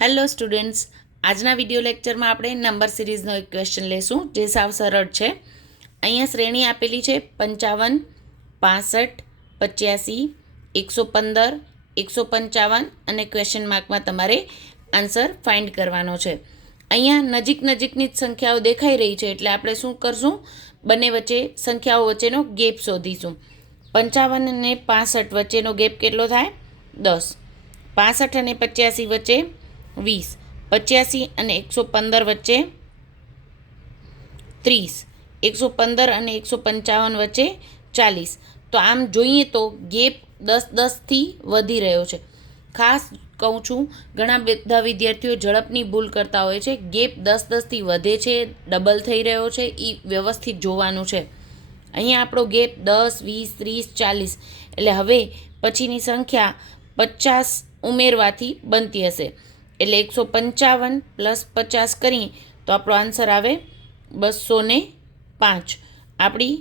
Hello students, આજના video લેક્ચરમાં આપણે નંબર સિરીઝનો એક ક્વેશ્ચન લેશું જે સાવ સરળ છે. અહીંયા શ્રેણી આપેલી છે 55, 65, 85, 115, 155 અને ક્વેશ્ચન માર્કમાં તમારે આન્સર ફાઇન્ડ કરવાનો છે. અહીંયા નજીકની જ સંખ્યાઓ દેખાઈ રહી છે એટલે આપણે શું કરશું, બંને વચ્ચે સંખ્યાઓ વચ્ચેનો ગેપ શોધીશું. 55 અને 65 વચ્ચેનો ગેપ કેટલો થાય? 10. 65 અને 85 વચ્ચે 20, 85 અને 115 વચ્ચે 30, 115 અને 155 વચ્ચે 40. તો આમ જોઈએ તો ગેપ 10-10થી વધી રહ્યો છે. ખાસ કહું છું, ઘણા બધા વિદ્યાર્થીઓ ઝડપની ભૂલ કરતા હોય છે. ગેપ 10-10થી વધે છે, ડબલ થઈ રહ્યો છે, એ વ્યવસ્થિત જોવાનું છે. અહીંયા આપણો ગેપ 10, 20, 30, 40 એટલે હવે પછીની સંખ્યા 50 ઉમેરવાથી બનતી હશે. એટલે 155 પ્લસ 50 કરીએ તો આપણો આન્સર આવે 205. આપણી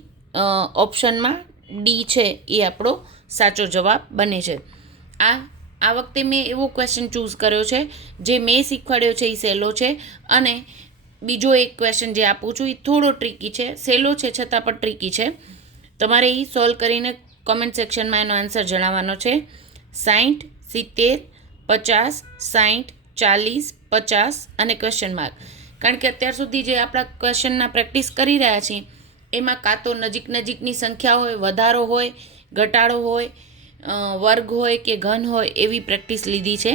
ઓપ્શનમાં ડી છે એ આપણો સાચો જવાબ બને છે. આ વખતે મેં એવો ક્વેશ્ચન ચૂઝ કર્યો છે જે મેં શીખવાડ્યો છે એ સહેલો છે, અને બીજો એક ક્વેશ્ચન જે આપું છું એ થોડો ટ્રિકી છે. સહેલો છે છતાં પણ ટ્રિકી છે. તમારે એ સોલ્વ કરીને કોમેન્ટ સેક્શનમાં એનો આન્સર જણાવવાનો છે. 60, 70, 50, 60, 40, 50 અને ક્વેશ્ચન માર્ક. કારણ કે અત્યાર સુધી જે આપણા ક્વેશ્ચનના પ્રેક્ટિસ કરી રહ્યા છીએ એમાં કાં તો નજીકની સંખ્યા હોય, વધારો હોય, ઘટાડો હોય, વર્ગ હોય કે ઘન હોય એવી પ્રેક્ટિસ લીધી છે.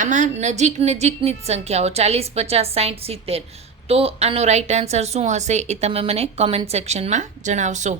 આમાં નજીકની જ સંખ્યાઓ 40, 50, 60, 70. તો આનો રાઈટ આન્સર શું હશે એ તમે મને કોમેન્ટ સેક્શનમાં જણાવશો.